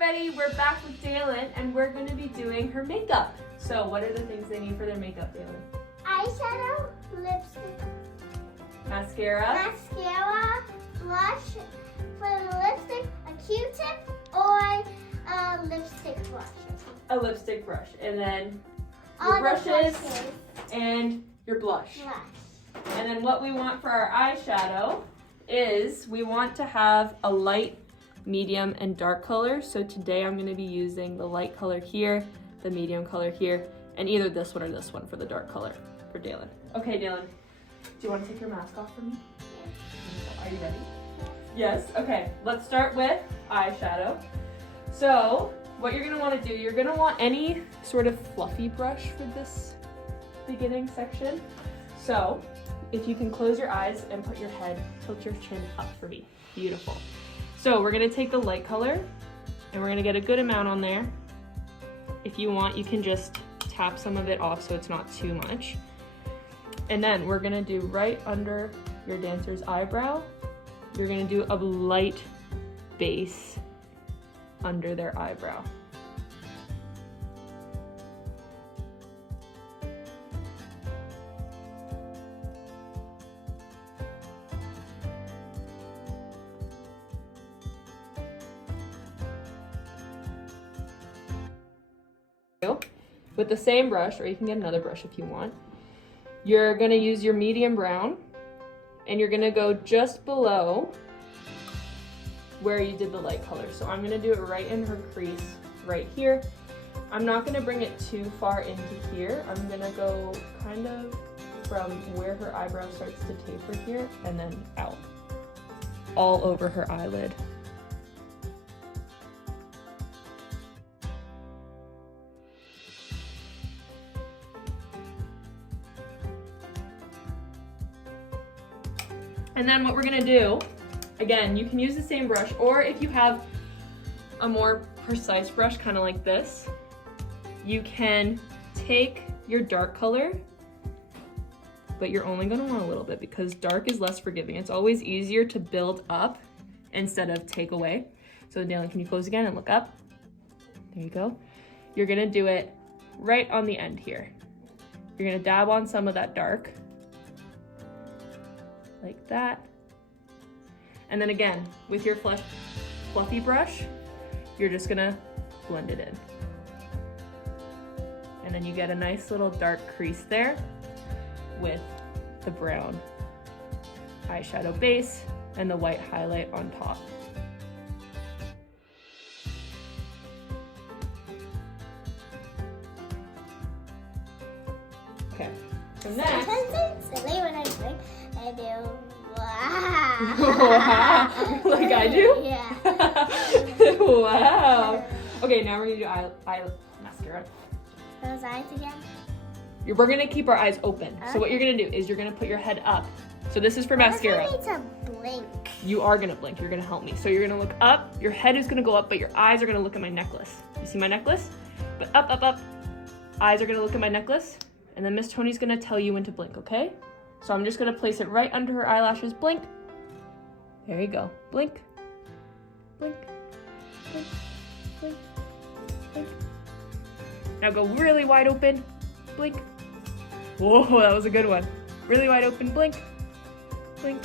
everybody, we're back with Dalen and we're going to be doing her makeup. So what are the things they need for their makeup, Dalen? Eyeshadow, lipstick, mascara, blush, for the lipstick, a Q-tip, or a lipstick brush. a lipstick brush, and then All your the brushes and your blush. Blush. And then what we want for our eyeshadow is we want to have a light, medium, and dark color. So today I'm going to be using the light color here, the medium color here, and either this one or this one for the dark color for Dalen. Okay, Dalen, do you want to take your mask off for me? Yes. Are you ready? Yes? Okay, let's start with eyeshadow. So what you're going to want to do, you're going to want any sort of fluffy brush for this beginning section. So if you can close your eyes and put your head, tilt your chin up for me. Beautiful. So we're going to take the light color and we're going to get a good amount on there. If you want, you can just tap some of it off so it's not too much. And then we're going to do right under your dancer's eyebrow, you're going to do a light base under their eyebrow. With the same brush, or you can get another brush if you want, you're going to use your medium brown and you're going to go just below where you did the light color. So I'm going to do it right in her crease right here. I'm not going to bring it too far into here. I'm going to go kind of from where her eyebrow starts to taper here and then out all over her eyelid. And then what we're gonna do, again, you can use the same brush, or if you have a more precise brush, kind of like this, you can take your dark color, but you're only gonna want a little bit because dark is less forgiving. It's always easier to build up instead of take away. So Dalen, can you close again and look up? There you go. You're gonna do it right on the end here. You're gonna dab on some of that dark, like that. And then again, with your fluffy brush, you're just gonna blend it in. And then you get a nice little dark crease there with the brown eyeshadow base and the white highlight on top. Okay, so next. Sometimes it's silly when I drink. I do wow. Wow, like I do? Yeah. Wow. Okay, now we're gonna do eye mascara. Those eyes again? We're gonna keep our eyes open. So what you're gonna do is you're gonna put your head up. So this is for mascara. I need to blink. You are gonna blink, you're gonna help me. So you're gonna look up, your head is gonna go up, but your eyes are gonna look at my necklace. You see my necklace? But up, up, up. Eyes are gonna look at my necklace. And then Miss Toni's gonna tell you when to blink, okay? So I'm just gonna place it right under her eyelashes. Blink. There you go. Blink. Blink. Blink. Blink. Blink. Now go really wide open. Blink. Whoa, that was a good one. Really wide open. Blink. Blink.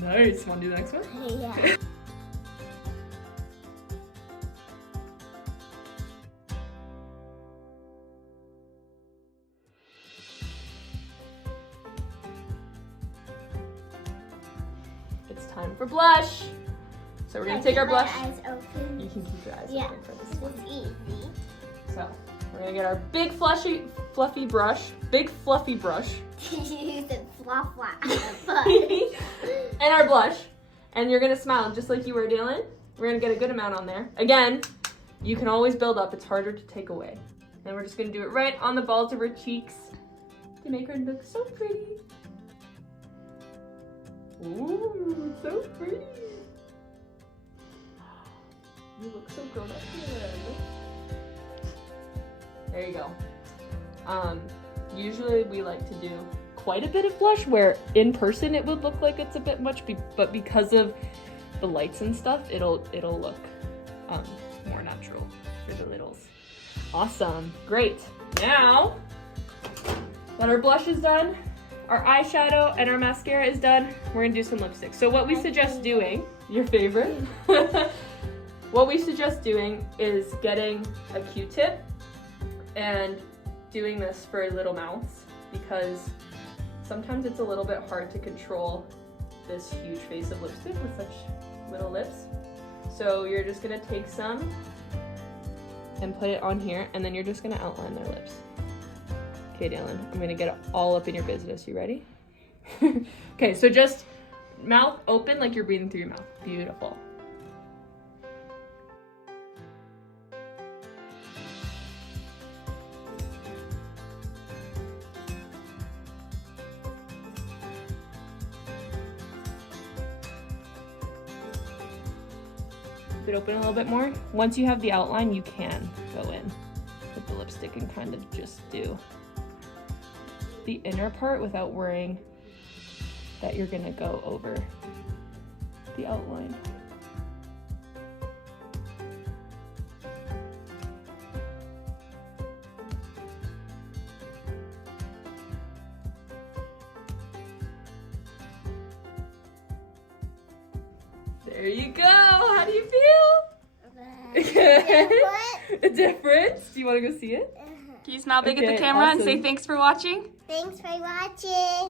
Nice. Wanna do the next one? Yeah. It's time for blush. So we're gonna take our blush. Eyes open. You can keep your eyes Yeah, open for this one. it's easy. So we're gonna get our big fluffy brush. Big fluffy brush. You said flop flop. And our blush. And you're gonna smile just like you were, Dalen. We're gonna get a good amount on there. Again, you can always build up. It's harder to take away. And we're just gonna do it right on the balls of her cheeks to make her look so pretty. Ooh, so pretty. You look so grown up here. There you go. Usually we like to do quite a bit of blush, where in person it would look like it's a bit much, but because of the lights and stuff, it'll look more natural for the littles. Awesome, great. Now that our blush is done, our eyeshadow and our mascara is done, we're gonna do some lipstick. So what we suggest doing, your favorite, what we suggest doing is getting a Q-tip and doing this for little mouths, because sometimes it's a little bit hard to control this huge face of lipstick with such little lips. So you're just gonna take some and put it on here, and then you're just gonna outline their lips. Okay, Dylan, I'm gonna get it all up in your business. You ready? Okay, so just mouth open like you're breathing through your mouth. Beautiful. Keep it open a little bit more. Once you have the outline, you can go in with the lipstick and kind of just do the inner part without worrying that you're gonna go over the outline. There you go. How do you feel? Different? Do you want to go see it? Can you smile big at Okay, the camera and say awesome. thanks for watching? Thanks for watching.